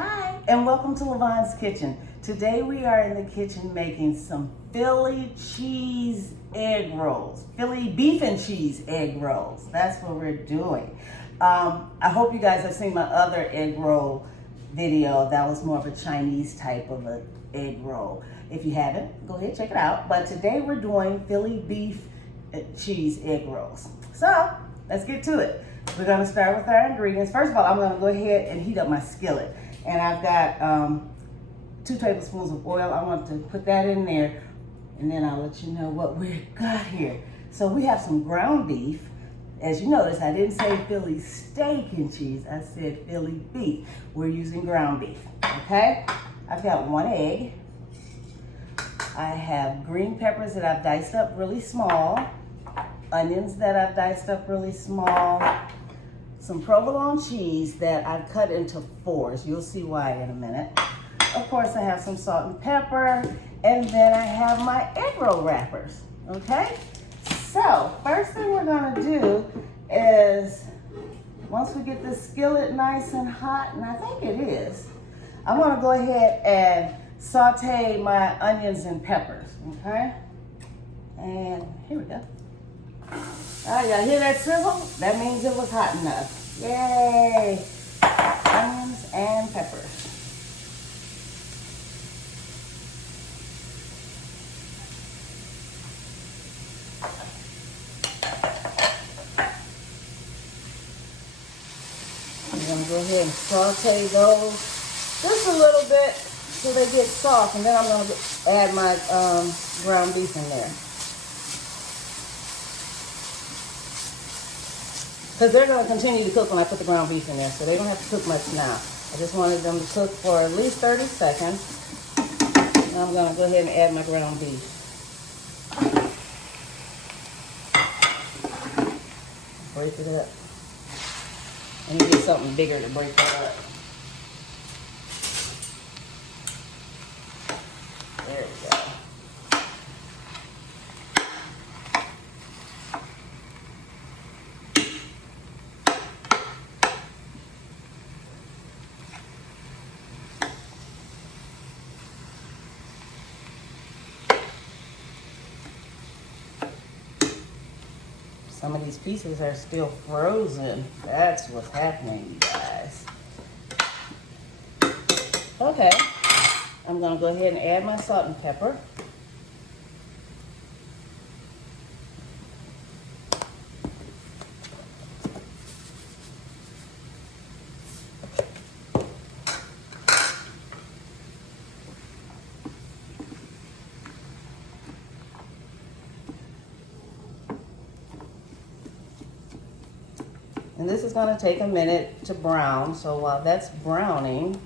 Hi, and welcome to Lavonne's Kitchen. Today we are in the kitchen making some Philly cheese egg rolls. Philly beef and cheese egg rolls. That's what we're doing. I hope you guys have seen my other egg roll video. That was more of a Chinese type of an egg roll. If you haven't, go ahead, check it out. But today we're doing Philly beef cheese egg rolls. So let's get to it. We're gonna start with our ingredients. First of all, I'm gonna go ahead and heat up my skillet. And I've got 2 tablespoons of oil. I want to put that in there, and then I'll let you know what we've got here. So we have some ground beef. As you notice, I didn't say Philly steak and cheese. I said Philly beef. We're using ground beef, okay? I've got 1 egg. I have green peppers that I've diced up really small, onions that I've diced up really small, some provolone cheese that I've cut into 4s. You'll see why in a minute. Of course, I have some salt and pepper, and then I have my egg roll wrappers, okay? So, first thing we're gonna do is, once we get this skillet nice and hot, and I think it is, I'm gonna go ahead and saute my onions and peppers, okay? And here we go. All right, y'all hear that sizzle? That means it was hot enough. Yay! Onions and peppers. I'm gonna go ahead and saute those just a little bit so they get soft, and then I'm gonna add my ground beef in there. Because they're going to continue to cook when I put the ground beef in there, so they don't have to cook much now. I just wanted them to cook for at least 30 seconds. Now I'm going to go ahead and add my ground beef. Break it up. I need to get something bigger to break that up. There we go. Some of these pieces are still frozen. That's what's happening, you guys. Okay, I'm gonna go ahead and add my salt and pepper. And this is going to take a minute to brown, so while that's browning,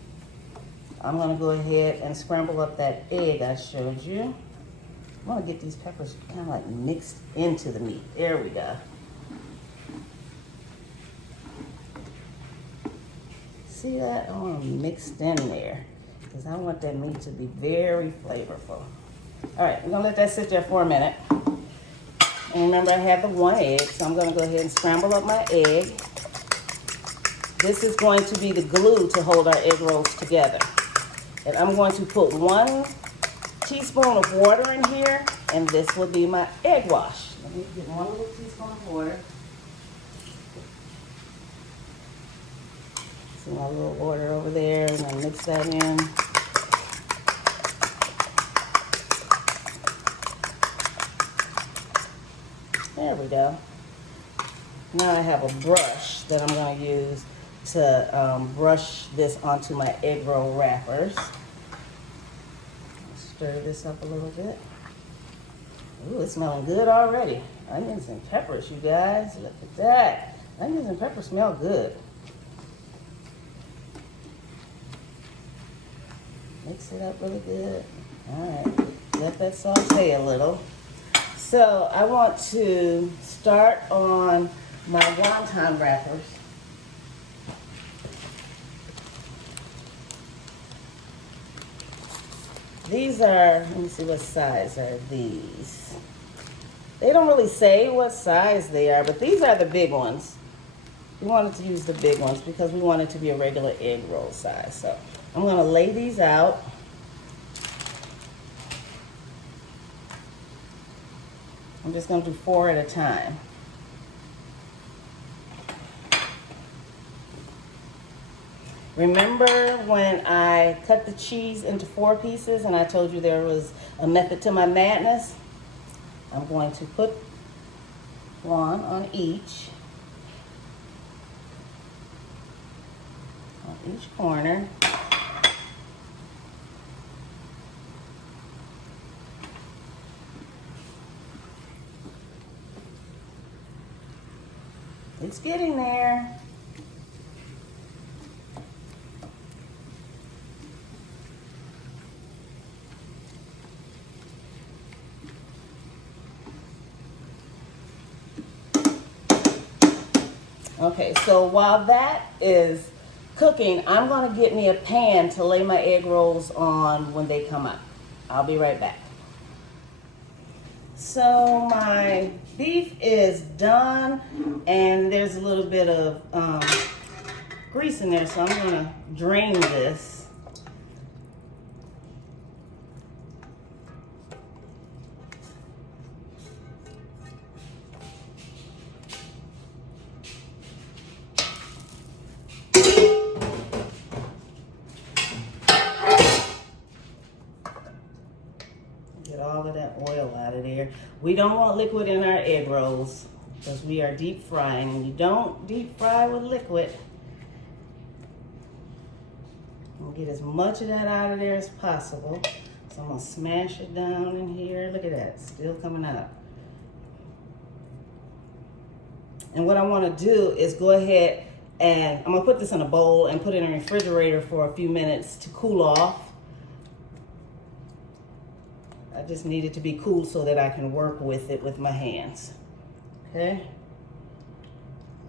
I'm going to go ahead and scramble up that egg I showed you. I want to get these peppers kind of like mixed into the meat. There we go. See that? I want them mixed in there because I want that meat to be very flavorful. All right, we're going to let that sit there for a minute. And remember, I have the 1 egg, so I'm going to go ahead and scramble up my egg. This is going to be the glue to hold our egg rolls together. And I'm going to put 1 teaspoon of water in here, and this will be my egg wash. Let me get 1 little teaspoon of water. See my little water over there, and I mix that in. There we go. Now I have a brush that I'm going to use to brush this onto my egg roll wrappers. Stir this up a little bit. Ooh, it's smelling good already. Onions and peppers, you guys. Look at that. Onions and peppers smell good. Mix it up really good. All right, let that saute a little. So I want to start on my wonton wrappers. These are, let me see, what size are these? They don't really say what size they are, but these are the big ones. We wanted to use the big ones because we want it to be a regular egg roll size. So I'm gonna lay these out. I'm just gonna do 4 at a time. Remember when I cut the cheese into 4 pieces and I told you there was a method to my madness? I'm going to put one on each corner. It's getting there. Okay, so while that is cooking, I'm gonna get me a pan to lay my egg rolls on when they come up. I'll be right back. So my beef is done, and there's a little bit of grease in there, so I'm gonna drain this. Get all of that oil out of there. We don't want liquid in our egg rolls because we are deep frying, and you don't deep fry with liquid. I'm gonna get as much of that out of there as possible. So I'm gonna smash it down in here. Look at that, it's still coming out. And what I wanna do is go ahead and I'm gonna put this in a bowl and put it in the refrigerator for a few minutes to cool off. I just need it to be cool so that I can work with it with my hands. Okay?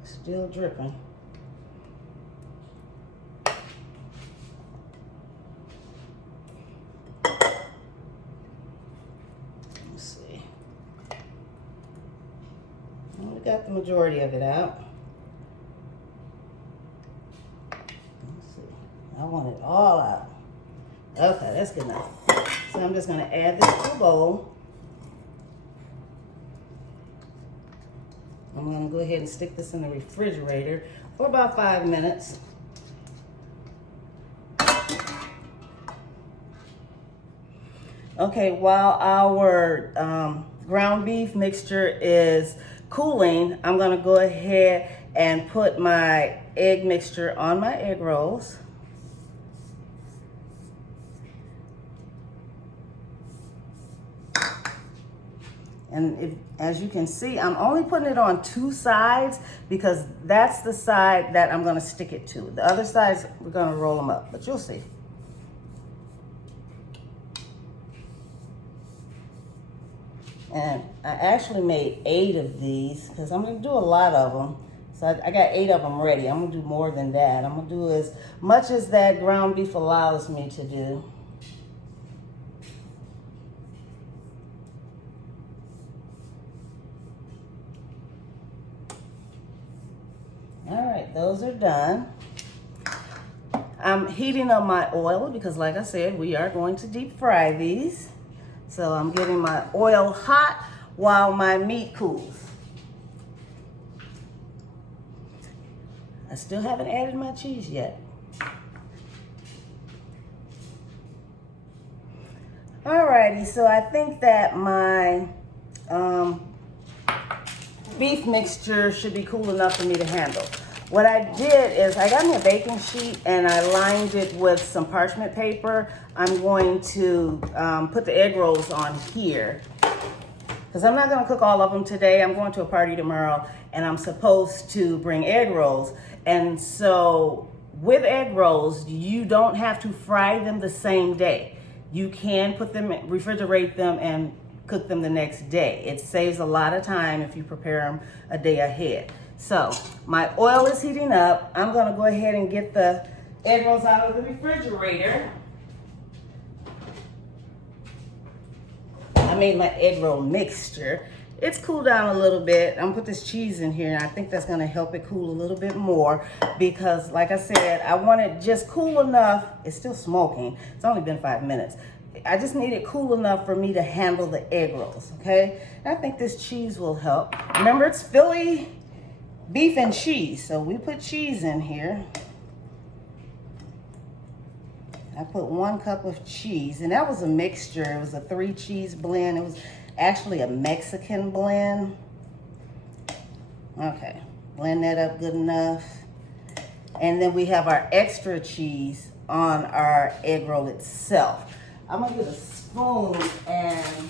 Still dripping. Let's see. Well, we got the majority of it out. Let's see. I want it all out. Okay, that's good enough. So I'm just gonna add this to a bowl. I'm gonna go ahead and stick this in the refrigerator for about 5 minutes. Okay, while our ground beef mixture is cooling, I'm gonna go ahead and put my egg mixture on my egg rolls. And as you can see, I'm only putting it on 2 sides because that's the side that I'm gonna stick it to. The other sides, we're gonna roll them up, but you'll see. And I actually made 8 of these because I'm gonna do a lot of them. So I got 8 of them ready. I'm gonna do more than that. I'm gonna do as much as that ground beef allows me to do. All right, those are done. I'm heating up my oil because, like I said, we are going to deep fry these. So I'm getting my oil hot while my meat cools. I still haven't added my cheese yet. Alrighty, so I think that my beef mixture should be cool enough for me to handle. What I did is I got me a baking sheet and I lined it with some parchment paper. I'm going to put the egg rolls on here because I'm not going to cook all of them today. I'm going to a party tomorrow and I'm supposed to bring egg rolls. And so with egg rolls, you don't have to fry them the same day. You can put them, refrigerate them, and cook them the next day. It saves a lot of time if you prepare them a day ahead. So my oil is heating up. I'm gonna go ahead and get the egg rolls out of the refrigerator. I made my egg roll mixture. it's cooled down a little bit. I'm gonna put this cheese in here, and I think that's gonna help it cool a little bit more because, like I said, I want it just cool enough. It's still smoking. It's only been 5 minutes. I just need it cool enough for me to handle the egg rolls, okay? And I think this cheese will help. Remember, it's Philly beef and cheese, so we put cheese in here. I put 1 cup of cheese, and that was a mixture. It was a 3 cheese blend. It was actually a Mexican blend. Okay, blend that up good enough. And then we have our extra cheese on our egg roll itself. I'm gonna get a spoon and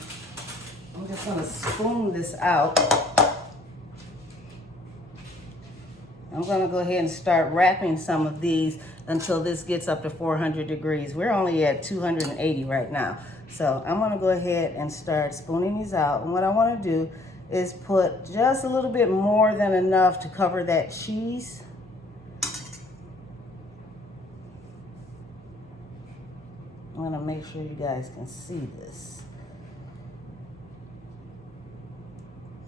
I'm just gonna spoon this out. I'm gonna go ahead and start wrapping some of these until this gets up to 400 degrees. We're only at 280 right now. So I'm gonna go ahead and start spooning these out. And what I wanna do is put just a little bit more than enough to cover that cheese. I'm gonna make sure you guys can see this.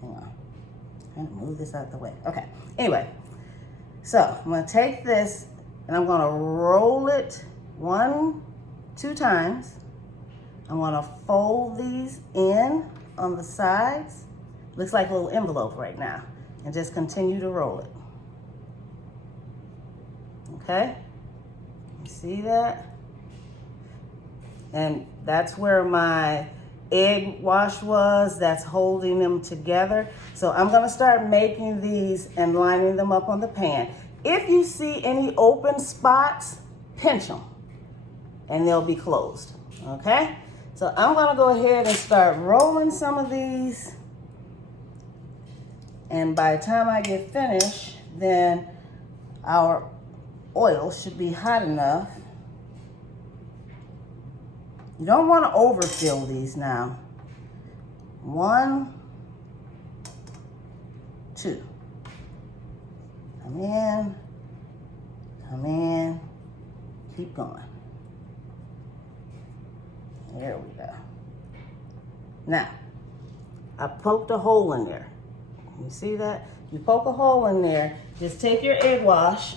Hang on, I'm gonna move this out the way. Okay, anyway, so I'm gonna take this and I'm gonna roll it 2 times. I'm gonna fold these in on the sides. Looks like a little envelope right now. And just continue to roll it. Okay? You see that? And that's where my egg wash was. That's holding them together. So I'm gonna start making these and lining them up on the pan. If you see any open spots, pinch them and they'll be closed, okay? So I'm gonna go ahead and start rolling some of these. And by the time I get finished, then our oil should be hot enough. You don't wanna overfill these now. 1, 2. Come in, keep going. There we go. Now, I poked a hole in there. You see that? You poke a hole in there, just take your egg wash,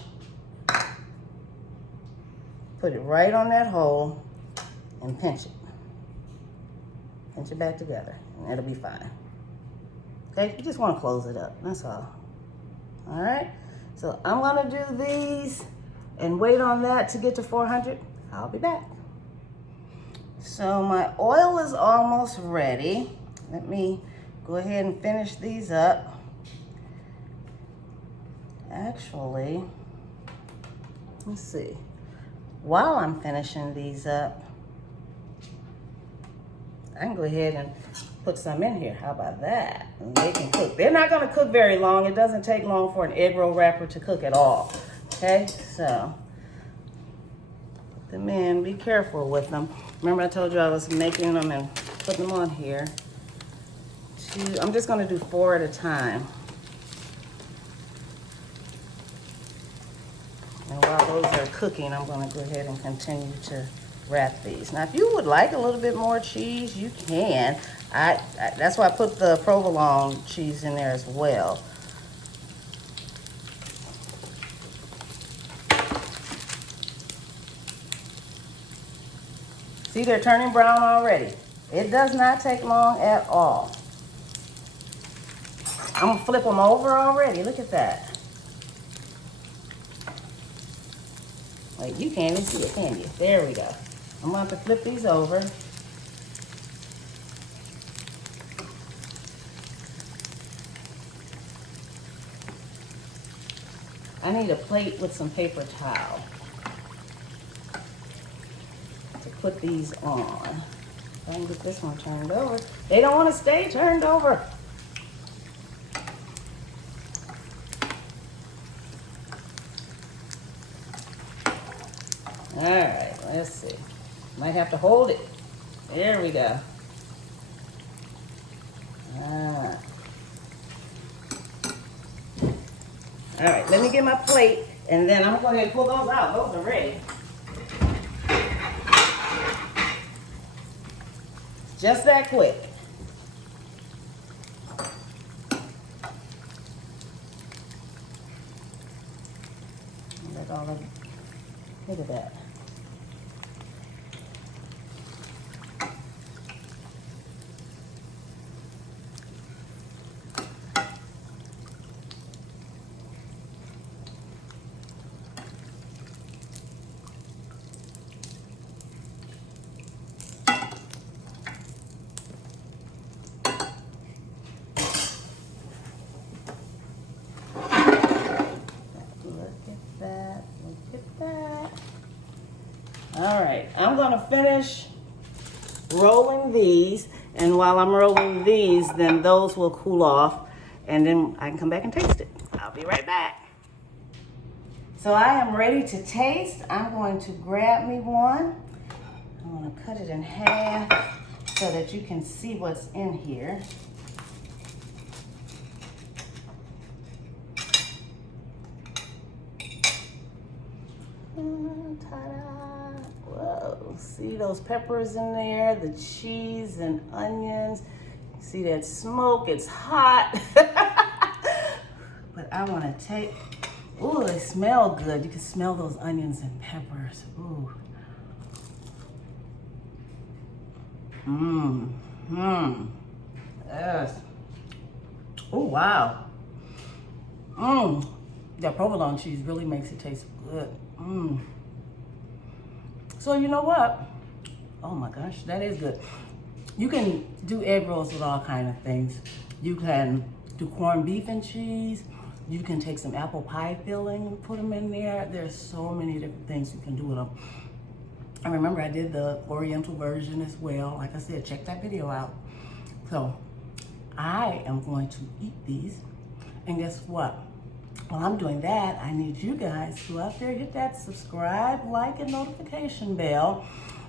put it right on that hole, and pinch it. Pinch it back together, and it'll be fine. Okay, you just want to close it up, that's all. All right, so I'm gonna do these and wait on that to get to 400. I'll be back. So my oil is almost ready. Let me go ahead and finish these up. Actually, let's see. While I'm finishing these up, I can go ahead and put some in here. How about that? And they can cook. They're not gonna cook very long. It doesn't take long for an egg roll wrapper to cook at all. Okay, so put them in, be careful with them. Remember I told you I was making them and putting them on here. I'm just gonna do 4 at a time. And while those are cooking, I'm gonna go ahead and continue to wrap these. Now, if you would like a little bit more cheese, you can. That's why I put the provolone cheese in there as well. See, they're turning brown already. It does not take long at all. I'm gonna flip them over already. Look at that. Like, you can't even see it, can you? There we go. I'm going to have to flip these over. I need a plate with some paper towel to put these on. If I can get this one turned over. They don't want to stay turned over. All right, let's see. Might have to hold it. There we go. All right, let me get my plate, and then I'm gonna go ahead and pull those out. Those are ready. Just that quick. Look at all of it. Look at that. All right, I'm gonna finish rolling these, and while I'm rolling these, then those will cool off, and then I can come back and taste it. I'll be right back. So I am ready to taste. I'm going to grab me one. I'm gonna cut it in half so that you can see what's in here. Ta-da! Whoa, see those peppers in there, the cheese and onions. See that smoke, it's hot. But I wanna take, ooh, they smell good. You can smell those onions and peppers, ooh. Yes. Oh, wow. That provolone cheese really makes it taste good. So you know what? Oh my gosh, that is good. You can do egg rolls with all kinds of things. You can do corned beef and cheese. You can take some apple pie filling and put them in there. There's so many different things you can do with them. I remember I did the Oriental version as well. Like I said, check that video out. So I am going to eat these. And guess what? While I'm doing that, I need you guys to go out there, hit that subscribe, like, and notification bell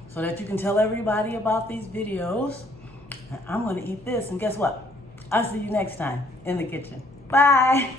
so that you can tell everybody about these videos. And I'm gonna eat this, and guess what? I'll see you next time in the kitchen. Bye.